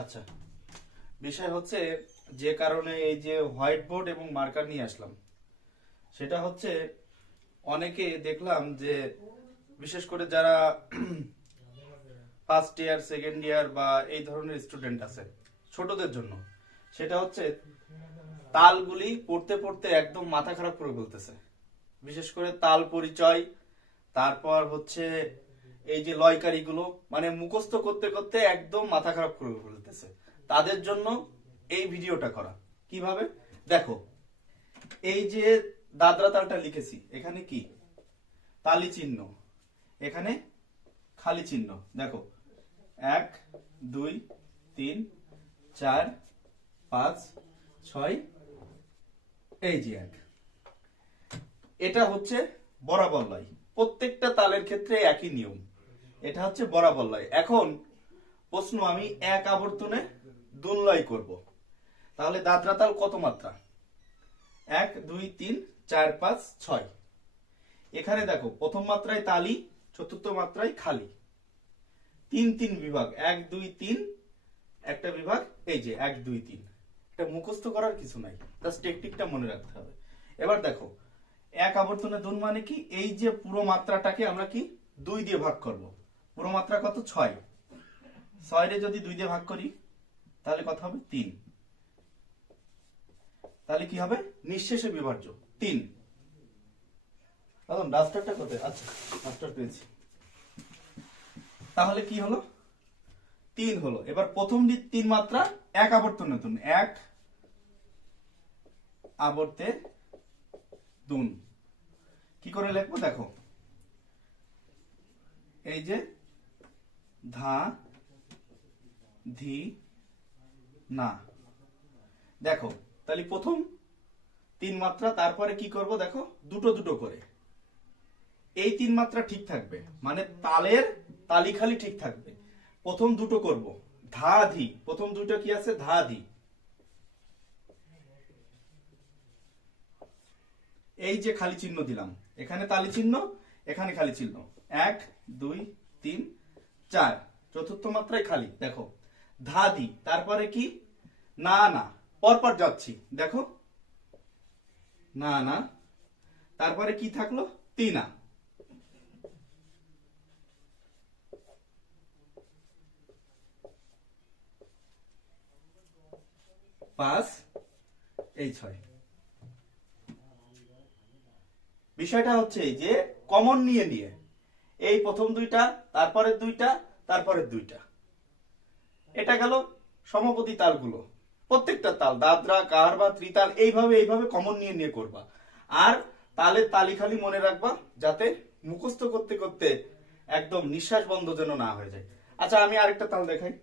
আচ্ছা, বিষয় হচ্ছে যে কারণে এই যে হোয়াইট বোর্ড এবং মার্কার নিয়ে আসলাম সেটা হচ্ছে অনেকে দেখলাম যে বিশেষ করে যারা ফার্স্ট ইয়ার সেকেন্ড ইয়ার বা এই ধরনের স্টুডেন্ট আছে ছোটদের জন্য, সেটা হচ্ছে তালগুলি পড়তে পড়তে একদম মাথা খারাপ করে ফেলতেছে। বিশেষ করে তাল পরিচয়, তারপর হচ্ছে এই যে লয়কারিগুলো মানে মুখস্থ করতে করতে একদম মাথা খারাপ করে ফেলতেছে। তাদের জন্য এই ভিডিওটা করা। কিভাবে দেখো, এই যে দাদরা তালটা লিখেছি, এখানে কি তালি চিহ্ন, এখানে খালি চিহ্ন। দেখো 1 2 3 4 5 6, এই যে 1, এটা হচ্ছে বরাবর লয়। প্রত্যেকটা তালের ক্ষেত্রে একই নিয়ম, এটা হচ্ছে বরাবর লয়। এখন প্রশ্ন, আমি এক আবর্তনে দুলয় করব, তাহলে দাদরা তাল কত মাত্রা? 1 2 3 4 5 6। এখানে দেখো প্রথম মাত্রায় তালি, চতুর্থ মাত্রায় খালি, তিন তিন বিভাগ, 1 2 3 একটা বিভাগ, এই যে 1 2 3। এটা মুখস্থ করার কিছু নাই, জাস্ট টেকনিকটা মনে রাখতে হবে। এবার দেখো, এক আবর্তনে দুন মানে কি, এই যে পুরো মাত্রাটাকে আমরা কি 2 দিয়ে ভাগ করব। পুরো মাত্রা কত? 6। 6 রে যদি 2 দিয়ে ভাগ করি তাহলে কত হবে? 3। তাহলে কি হবে? নিঃশেষে বিভাজ্য 3। এখন ডাস্টারটা কোথায়? আচ্ছা, ডাস্টার পেয়েছি। তাহলে কি হলো? 3 হলো। এবার প্রথম 3 মাত্রা এক আবর্তনে দুন, এক আবর্তে দুন। কি করে লিখবো দেখো, এই যে ধা ধি না। দেখো তাহলে প্রথম 3 মাত্রা, তারপরে কি করব দেখো, দুটো দুটো করে। এই 3 মাত্রা ঠিক থাকবে, মানে তালের তালি খালি ঠিক থাকবে। প্রথম দুটো করব ধা ধি, প্রথম দুটো কি আছে? ধা ধি। এই যে খালি চিহ্ন দিলাম, এখানে তালি চিহ্ন, এখানে খালি চিহ্ন, 1 2 3 4, চতুর্থ মাত্রায় খালি। দেখো ধা দি, তারপরে কি? না না, পরপর যাচ্ছি, দেখো না না, তারপরে কি থাকলো? তিনা, 5, এই 6। বিষয়টা হচ্ছে এই যে কমন নিয়ে নিয়ে এই প্রথম দুইটা, তারপরের দুইটা, তারপরের দুইটা, এটা গেল সমপতি তালগুলো। প্রত্যেকটা তাল দাদরা, কাহারবা, ত্রিতাল, এইভাবে এইভাবে কমন নিয়ে নিয়ে করবা। আর তালের তালি খালি মনে রাখবা, যাতে মুখস্থ করতে করতে একদম নিঃশ্বাস বন্ধ যেন না হয়ে যায়। আচ্ছা, আমি আরেকটা তাল দেখাই।